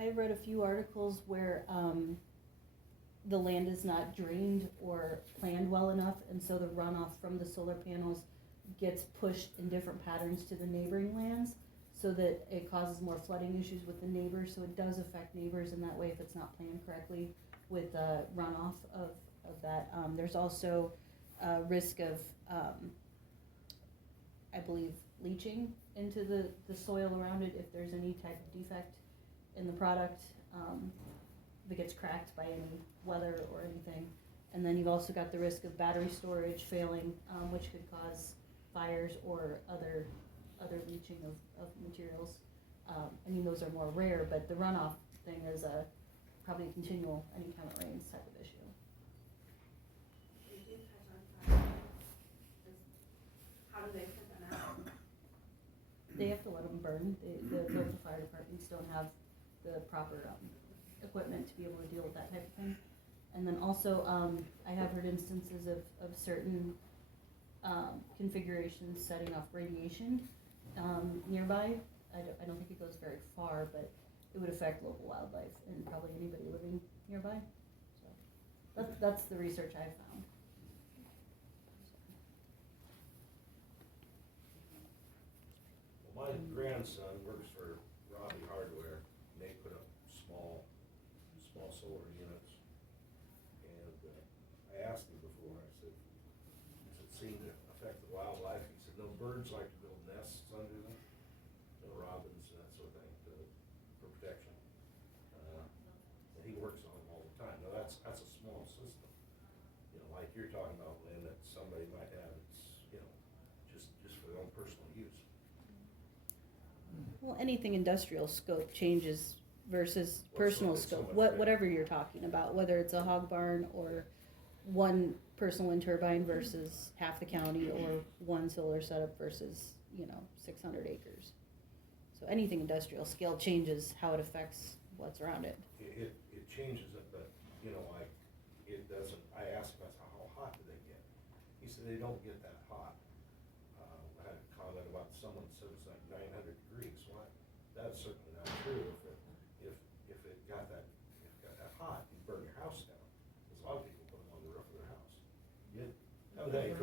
I read a few articles where, the land is not drained or planned well enough, and so the runoff from the solar panels gets pushed in different patterns to the neighboring lands, so that it causes more flooding issues with the neighbors, so it does affect neighbors in that way if it's not planned correctly with, runoff of that. There's also, risk of, I believe, leaching into the soil around it if there's any type of defect in the product, that gets cracked by any weather or anything. And then you've also got the risk of battery storage failing, which could cause fires or other leaching of materials. I mean, those are more rare, but the runoff thing is probably a continual, anytime it rains type of issue. They do touch on fire. How do they put them out? They have to let them burn. The local fire departments don't have the proper equipment to be able to deal with that type of thing. And then also, I have heard instances of certain configurations setting off radiation nearby. I don't think it goes very far, but it would affect local wildlife and probably anybody living nearby. So that's the research I found. Well, my grandson works for Robbie Hardware, and they put up small solar units. And I asked him before, I said, does it seem to affect the wildlife? He said, no, birds like to build nests under them, no robins and that sort of thing for protection. And he works on them all the time. Now, that's a small system. You know, like you're talking about, land that somebody might have, it's, you know, just for their own personal use. Well, anything industrial scope changes versus Well, personal so scope, much bigger. whatever you're talking about, whether it's a hog barn or one personal wind turbine versus half the county, or one solar setup versus, 600 acres. So anything industrial scale changes how it affects what's around it. It changes it, but, like, it doesn't, I asked him, how hot do they get? He said they don't get that hot. I had a comment about someone said it's like 900 degrees. Well, that's certainly not true. If it got that hot, you'd burn your house down. Because a lot of people put them on the roof of their house. The other day,